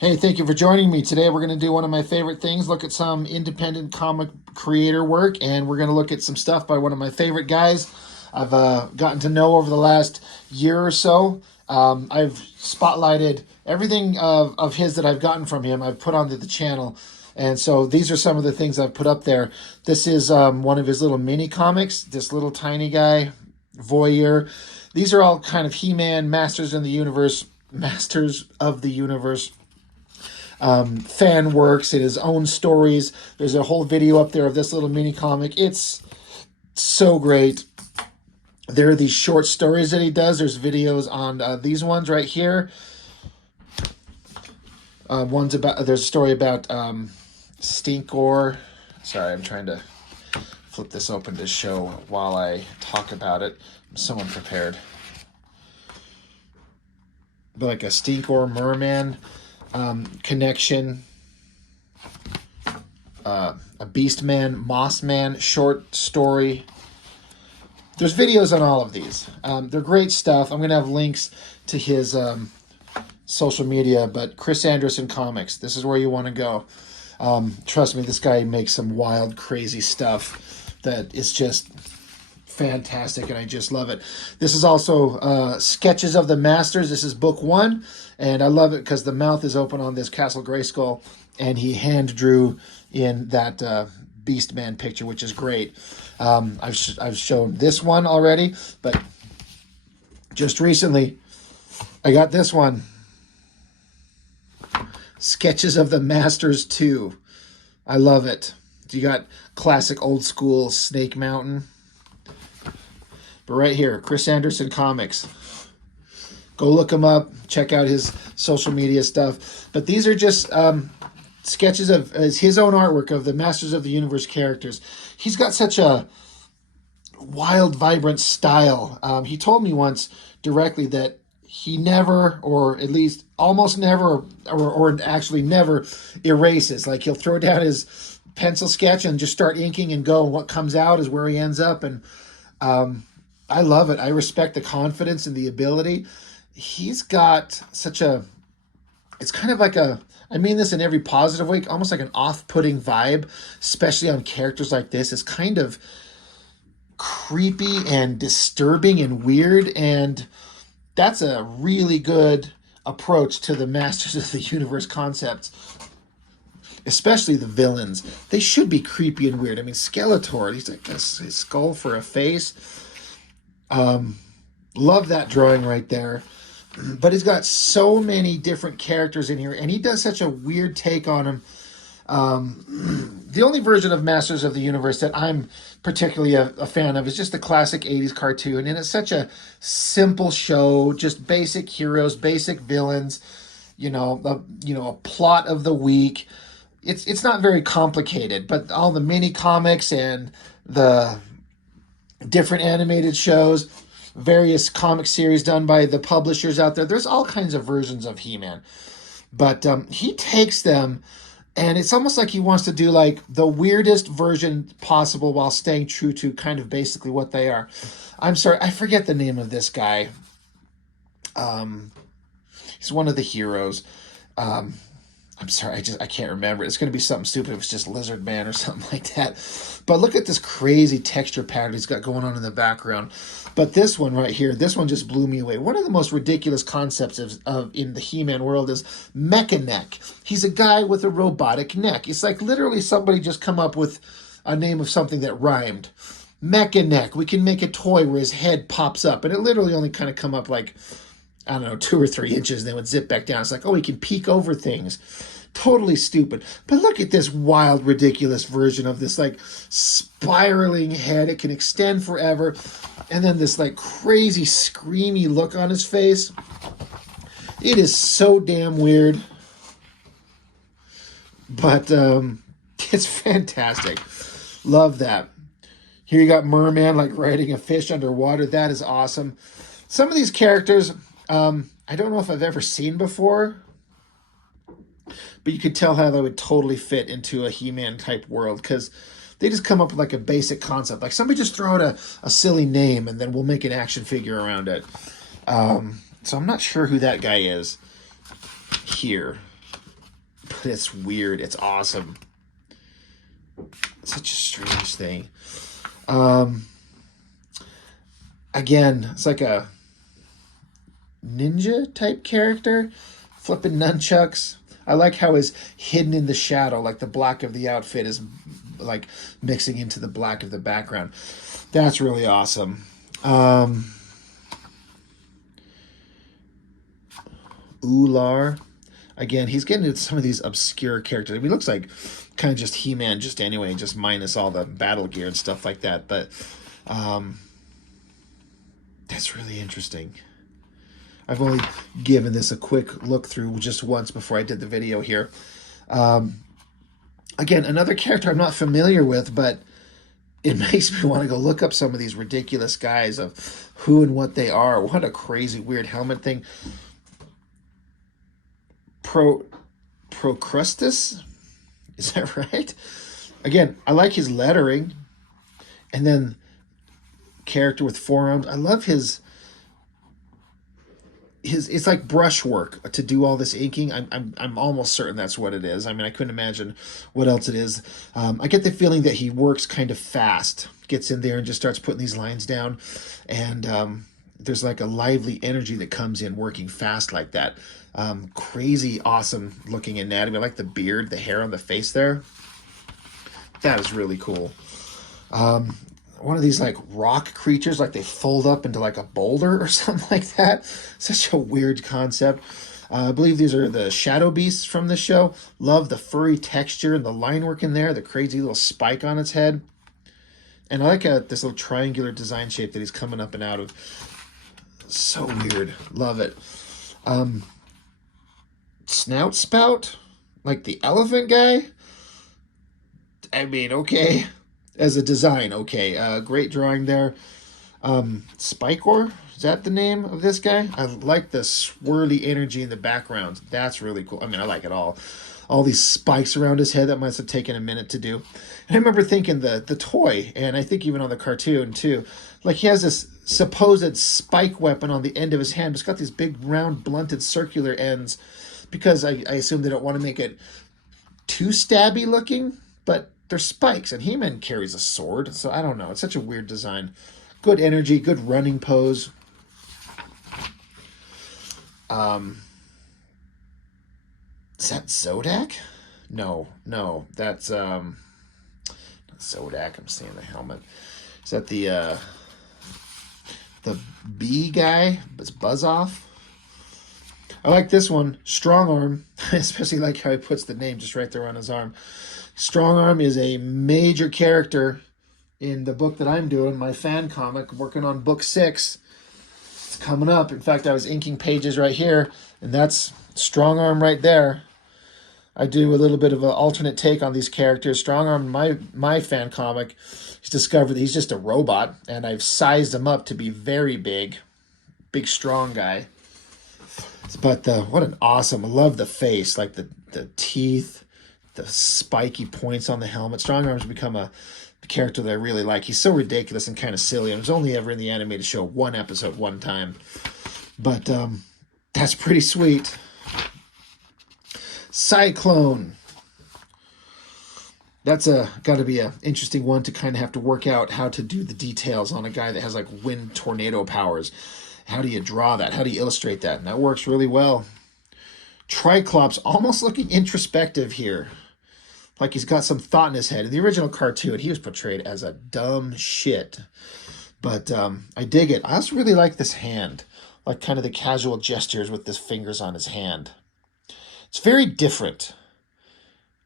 Hey, thank you for joining me. Today we're going to do one of my favorite things, look at some independent comic creator work, and we're going to look at some stuff by one of my favorite guys I've gotten to know over the last year or so. I've spotlighted everything of his that I've gotten from him, I've put onto the channel. And so these are some of the things I've put up there. This is one of his little mini comics, this little tiny guy, Voyeur. These are all kind of He-Man, Masters of the Universe fan works in his own stories. There's a whole video up there of this little mini comic. It's so great. There are these short stories that he does. There's videos on these ones right here. There's a story about Stinkor. Sorry, I'm trying to flip this open to show while I talk about it. I'm so unprepared. But like a Stinkor Merman connection, a Beastman, Mossman short story. There's videos on all of these. They're great stuff. I'm going to have links to his social media, but Chris Anderson Comics, this is where you want to go. Trust me, this guy makes some wild, crazy stuff that is just fantastic, and I just love it. This is also Sketches of the Masters. This is book 1, and I love it because the mouth is open on this Castle Grayskull, and he hand drew in that Beastman picture, which is great. I've shown this one already, but just recently I got this one, Sketches of the Masters 2. I love it. You got classic old school Snake Mountain. But right here, Chris Anderson Comics. Go look him up. Check out his social media stuff. But these are just sketches of his own artwork of the Masters of the Universe characters. He's got such a wild, vibrant style. He told me once directly that he never, or at least almost never, or actually never erases. Like he'll throw down his pencil sketch and just start inking and go. And what comes out is where he ends up. And I love it. I respect the confidence and the ability. He's got such a, it's kind of like a, I mean this in every positive way, almost like an off-putting vibe, especially on characters like this. It's kind of creepy and disturbing and weird, and that's a really good approach to the Masters of the Universe concepts, especially the villains. They should be creepy and weird. I mean, Skeletor, he's like his skull for a face. Love that drawing right there. But he's got so many different characters in here, and he does such a weird take on them. The only version of Masters of the Universe that I'm particularly a fan of is just the classic 80s cartoon, and it's such a simple show, just basic heroes, basic villains, a plot of the week. It's not very complicated, but all the mini comics and the different animated shows, various comic series done by the publishers out there. There's all kinds of versions of He-Man. But he takes them, and it's almost like he wants to do like the weirdest version possible while staying true to kind of basically what they are. I'm sorry, I forget the name of this guy. He's one of the heroes. I'm sorry, I can't remember. It's going to be something stupid if it's just Lizard Man or something like that. But look at this crazy texture pattern he's got going on in the background. But this one right here, this one just blew me away. One of the most ridiculous concepts of in the He-Man world is Mecha-Neck. He's a guy with a robotic neck. It's like literally somebody just come up with a name of something that rhymed. Mecha-Neck. We can make a toy where his head pops up. And it literally only kind of come up like, I don't know, 2 or 3 inches, and then would zip back down. It's like, oh, he can peek over things. Totally stupid. But look at this wild, ridiculous version of this, like, spiraling head. It can extend forever. And then this, like, crazy, screamy look on his face. It is so damn weird. But it's fantastic. Love that. Here you got Merman, like, riding a fish underwater. That is awesome. Some of these characters, I don't know if I've ever seen before, but you could tell how they would totally fit into a He-Man type world, because they just come up with like a basic concept. Like somebody just throw out a silly name and then we'll make an action figure around it. So I'm not sure who that guy is here. but it's weird. It's awesome. Such a strange thing. Again, it's like a ninja type character, flipping nunchucks. I like how it's hidden in the shadow, like the black of the outfit is like mixing into the black of the background. That's really awesome. Ular. Again, he's getting into some of these obscure characters. I mean, he looks like kind of just He-Man just anyway, just minus all the battle gear and stuff like that. But that's really interesting. I've only given this a quick look through just once before I did the video here. Again, another character I'm not familiar with, but it makes me want to go look up some of these ridiculous guys of who and what they are. What a crazy, weird helmet thing. Procrustes? Is that right? Again, I like his lettering. And then character with forearms. I love his it's like brushwork to do all this inking. I'm almost certain that's what it is. I mean, I couldn't imagine what else it is. I get the feeling that he works kind of fast, gets in there and just starts putting these lines down, and there's like a lively energy that comes in working fast like that. Crazy awesome looking anatomy. I like the beard, the hair on the face there. That is really cool. One of these like rock creatures, like they fold up into like a boulder or something like that. Such a weird concept. I believe these are the shadow beasts from the show. Love the furry texture and the line work in there, the crazy little spike on its head. And I like this little triangular design shape that he's coming up and out of. So weird. Love it. Snout spout? Like the elephant guy? I mean, okay. As a design, okay. Great drawing there. Spikor, is that the name of this guy? I like the swirly energy in the background. That's really cool. I mean, I like it all. All these spikes around his head, that must have taken a minute to do. And I remember thinking the toy, and I think even on the cartoon too, like he has this supposed spike weapon on the end of his hand, but it's got these big round blunted circular ends because I assume they don't want to make it too stabby looking, but they're spikes, and He-Man carries a sword, so I don't know. It's such a weird design. Good energy, good running pose. Is that Zodak? No, that's not Zodak. I'm seeing the helmet. Is that the bee guy? It's Buzz-Off. I like this one, Strong Arm. Especially like how he puts the name just right there on his arm. Strong Arm is a major character in the book that I'm doing, my fan comic, working on book 6. It's coming up. In fact, I was inking pages right here, and that's Strong Arm right there. I do a little bit of an alternate take on these characters. Strong Arm, my fan comic, he's discovered that he's just a robot, and I've sized him up to be very big strong guy. But what an awesome, I love the face, like the teeth, the spiky points on the helmet. Strong Arm's become a character that I really like. He's so ridiculous and kind of silly. I was only ever in the animated show one episode, one time. But that's pretty sweet. Cyclone. That's got to be an interesting one to kind of have to work out how to do the details on a guy that has like wind tornado powers. How do you draw that? How do you illustrate that? And that works really well. Triclops almost looking introspective here. Like he's got some thought in his head. In the original cartoon, he was portrayed as a dumb shit. But I dig it. I also really like this hand. Like kind of the casual gestures with his fingers on his hand. It's very different.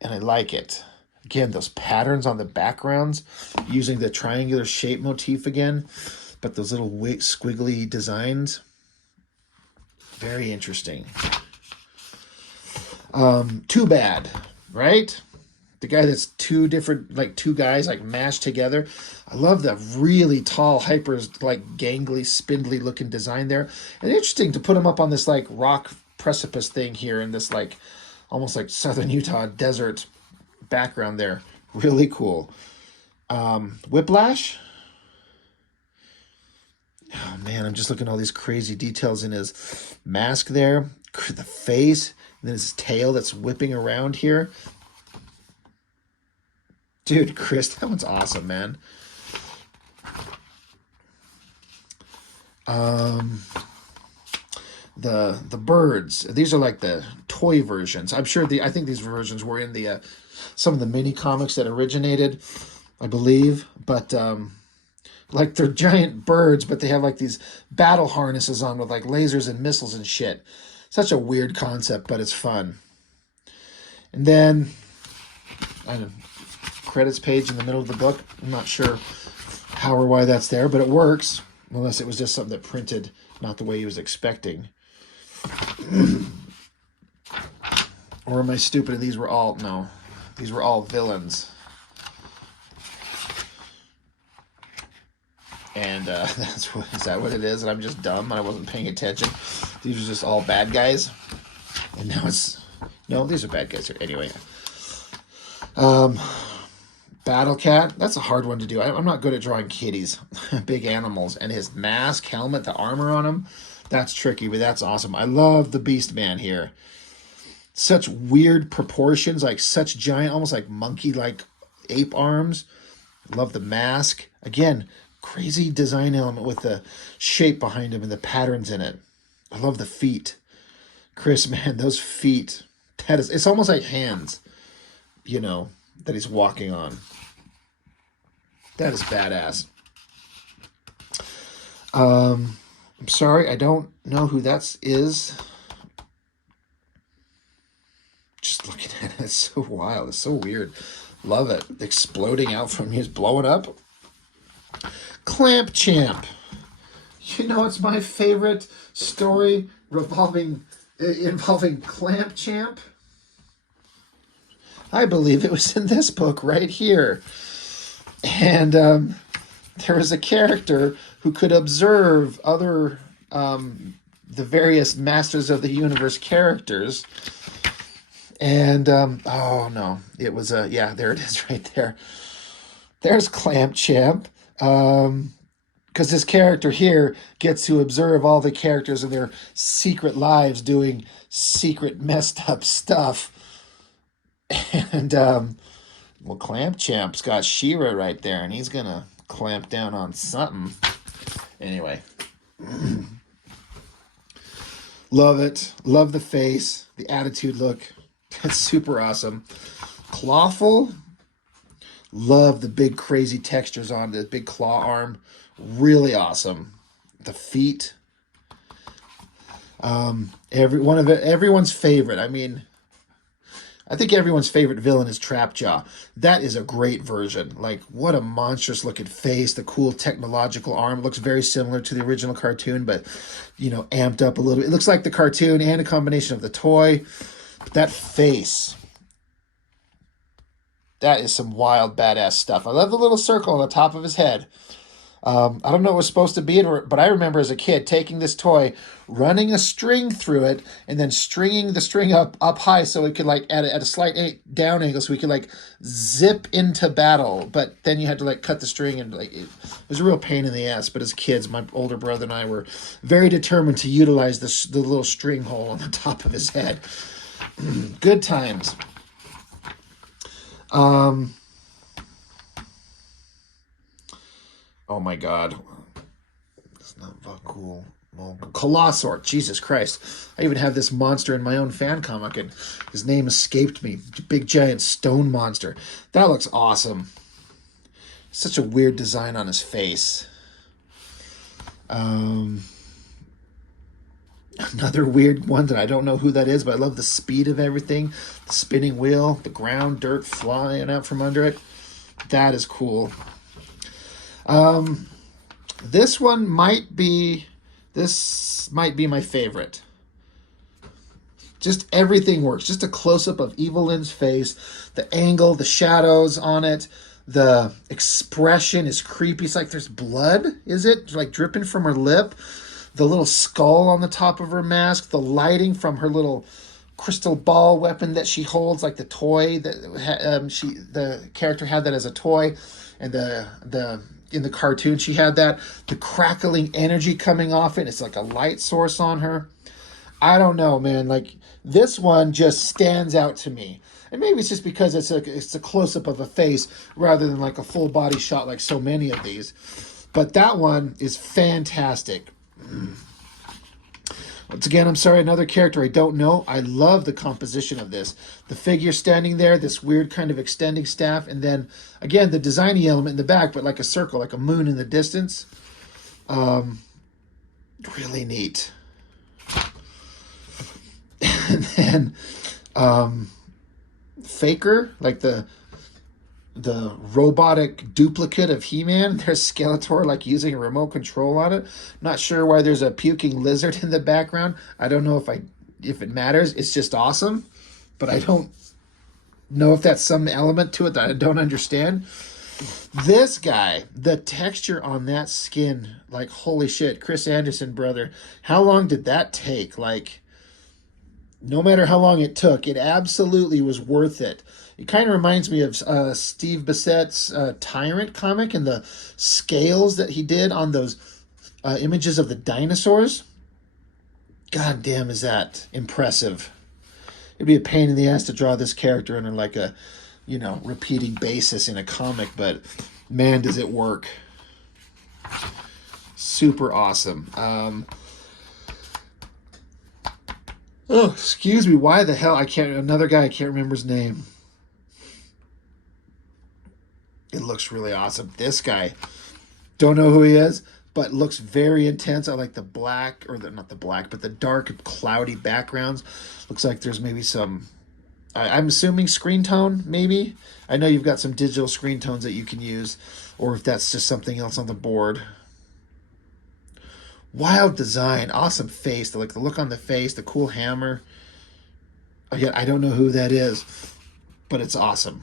And I like it. Again, those patterns on the backgrounds, using the triangular shape motif again, but those little squiggly designs, very interesting. Too Bad, right? The guy that's two guys like mashed together. I love the really tall, hyper, like gangly, spindly looking design there. And interesting to put him up on this like rock precipice thing here in this like almost like southern Utah desert background there. Really cool. Whiplash. Oh man, I'm just looking at all these crazy details in his mask there. The face, And then his tail that's whipping around here. Dude, Chris, that one's awesome, man. The birds. These are like the toy versions. I'm sure I think these versions were in the some of the mini comics that originated, I believe. But like they're giant birds, but they have like these battle harnesses on with like lasers and missiles and shit. Such a weird concept, but it's fun. And then I don't know, credits page in the middle of the book. I'm not sure how or why that's there, but it works. Unless it was just something that printed not the way he was expecting. Or am I stupid and these were all... No. These were all villains. And is that what it is? And I'm just dumb and I wasn't paying attention. These are just all bad guys. And now it's... No, these are bad guys here. Anyway. Battle Cat, that's a hard one to do. I'm not good at drawing kitties, big animals, and his mask, helmet, the armor on him, that's tricky, but that's awesome. I love the Beast Man here. Such weird proportions, like such giant, almost like monkey-like ape arms. Love the mask. Again, crazy design element with the shape behind him and the patterns in it. I love the feet. Chris, man, those feet. It's almost like hands, you know, that he's walking on. That is badass. I'm sorry, I don't know who that is. Just looking at it, it's so wild. It's so weird. Love it. Exploding out from me is blowing up. Clamp Champ. You know, it's my favorite story involving Clamp Champ. I believe it was in this book right here. And there was a character who could observe other, the various Masters of the Universe characters. And, oh no, it was, yeah, there it is right there. There's Clamp Champ. Because this character here gets to observe all the characters in their secret lives doing secret messed up stuff. And, well, Clamp Champ's got She-Ra right there, and he's going to clamp down on something. Anyway. Love it. Love the face. The attitude look. That's super awesome. Clawful. Love the big crazy textures on the big claw arm. Really awesome. The feet. Everyone's favorite. I mean... I think everyone's favorite villain is Trapjaw. That is a great version. Like, what a monstrous looking face. The cool technological arm looks very similar to the original cartoon, but, you know, amped up a little bit. It looks like the cartoon and a combination of the toy. But that face. That is some wild, badass stuff. I love the little circle on the top of his head. I don't know what it was supposed to be, but I remember as a kid taking this toy, running a string through it, and then stringing the string up high so it could, like, at a slight down angle, so we could, like, zip into battle. But then you had to, like, cut the string, and, like, it was a real pain in the ass. But as kids, my older brother and I were very determined to utilize the little string hole on the top of his head. Good times. Oh my God. It's not cool. Colossor. Jesus Christ. I even have this monster in my own fan comic, and his name escaped me. Big giant stone monster. That looks awesome. Such a weird design on his face. Another weird one that I don't know who that is, but I love the speed of everything. The spinning wheel, the ground, dirt flying out from under it. That is cool. This might be my favorite. Just everything works. Just a close-up of Evelyn's face, the angle, the shadows on it, the expression is creepy. It's like there's blood, is it? Like dripping from her lip. The little skull on the top of her mask, the lighting from her little crystal ball weapon that she holds, like the toy that the character had that as a toy, and in the cartoon she had that. The crackling energy coming off it, it's like a light source on her. I don't know, man. Like, This one just stands out to me. And maybe it's just because it's a close-up of a face rather than like a full body shot like so many of these. But that one is fantastic. Once again, I'm sorry, another character I don't know. I love the composition of this. The figure standing there, this weird kind of extending staff, and then, again, the designy element in the back, but like a circle, like a moon in the distance. Really neat. And then Faker, like the robotic duplicate of He-Man. There's Skeletor, like using a remote control on it. Not sure why there's a puking lizard in the background. I don't know if it matters. It's just awesome, but I don't know if that's some element to it that I don't understand. This guy, the texture on that skin, like holy shit, Chris Anderson, brother. How long did that take? Like, no matter how long it took, it absolutely was worth it. It kind of reminds me of Steve Bissett's Tyrant comic and the scales that he did on those images of the dinosaurs. God damn, is that impressive. It'd be a pain in the ass to draw this character on like a, repeating basis in a comic, but man, does it work. Super awesome. Oh, excuse me. Why the hell? Another guy, I can't remember his name. It looks really awesome. This guy, don't know who he is, but looks very intense. I like the black, not the black, but the dark, cloudy backgrounds. Looks like there's maybe some, I'm assuming screen tone, maybe. I know you've got some digital screen tones that you can use, or if that's just something else on the board. Wild design, awesome face. The look on the face, the cool hammer. Again, I don't know who that is, but it's awesome.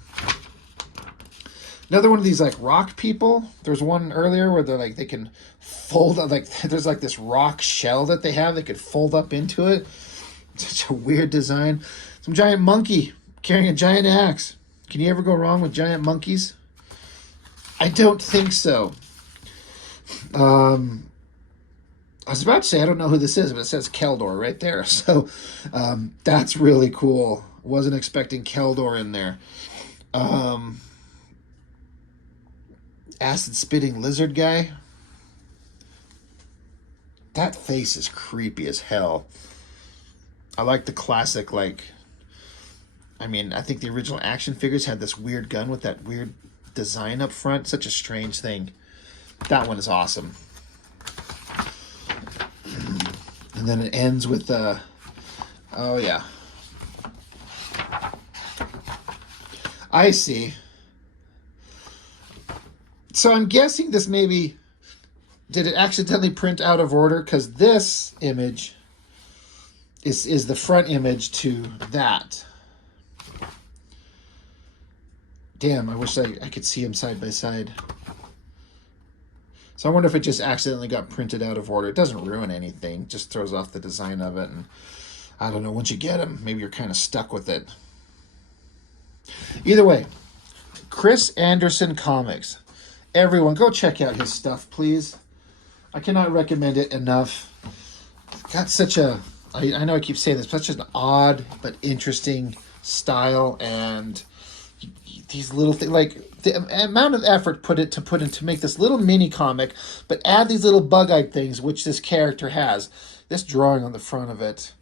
Another one of these like rock people. There's one earlier where they can fold up, like there's like this rock shell that they have that could fold up into it. Such a weird design. Some giant monkey carrying a giant axe. Can you ever go wrong with giant monkeys? I don't think so. I was about to say I don't know who this is, but it says Keldor right there. So that's really cool. Wasn't expecting Keldor in there. Acid spitting lizard guy. That face is creepy as hell. I like the classic, I think the original action figures had this weird gun with that weird design up front. Such a strange thing. That one is awesome. And then it ends with oh yeah. I see. So I'm guessing this maybe, did it accidentally print out of order? Because this image is the front image to that. Damn, I wish I could see them side by side. So I wonder if it just accidentally got printed out of order. It doesn't ruin anything, just throws off the design of it. And I don't know, once you get them, maybe you're kind of stuck with it. Either way, Chris Anderson Comics. Everyone, go check out his stuff, please. I cannot recommend it enough. Got such a, I know I keep saying this, but such an odd but interesting style, and these little things, like the amount of effort to make this little mini comic, but add these little bug-eyed things, which this character has. This drawing on the front of it,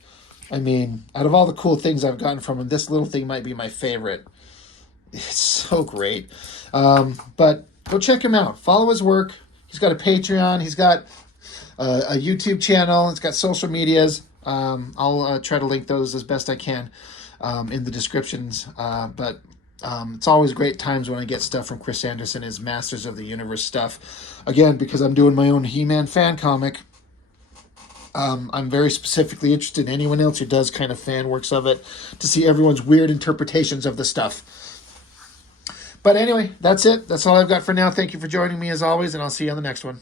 I mean, out of all the cool things I've gotten from him, this little thing might be my favorite. It's so great. But go check him out. Follow his work. He's got a Patreon. He's got a YouTube channel. It's got social medias. I'll try to link those as best I can in the descriptions. But it's always great times when I get stuff from Chris Anderson, his Masters of the Universe stuff. Again, because I'm doing my own He-Man fan comic, I'm very specifically interested in anyone else who does kind of fan works of it to see everyone's weird interpretations of the stuff. But anyway, that's it. That's all I've got for now. Thank you for joining me as always, and I'll see you on the next one.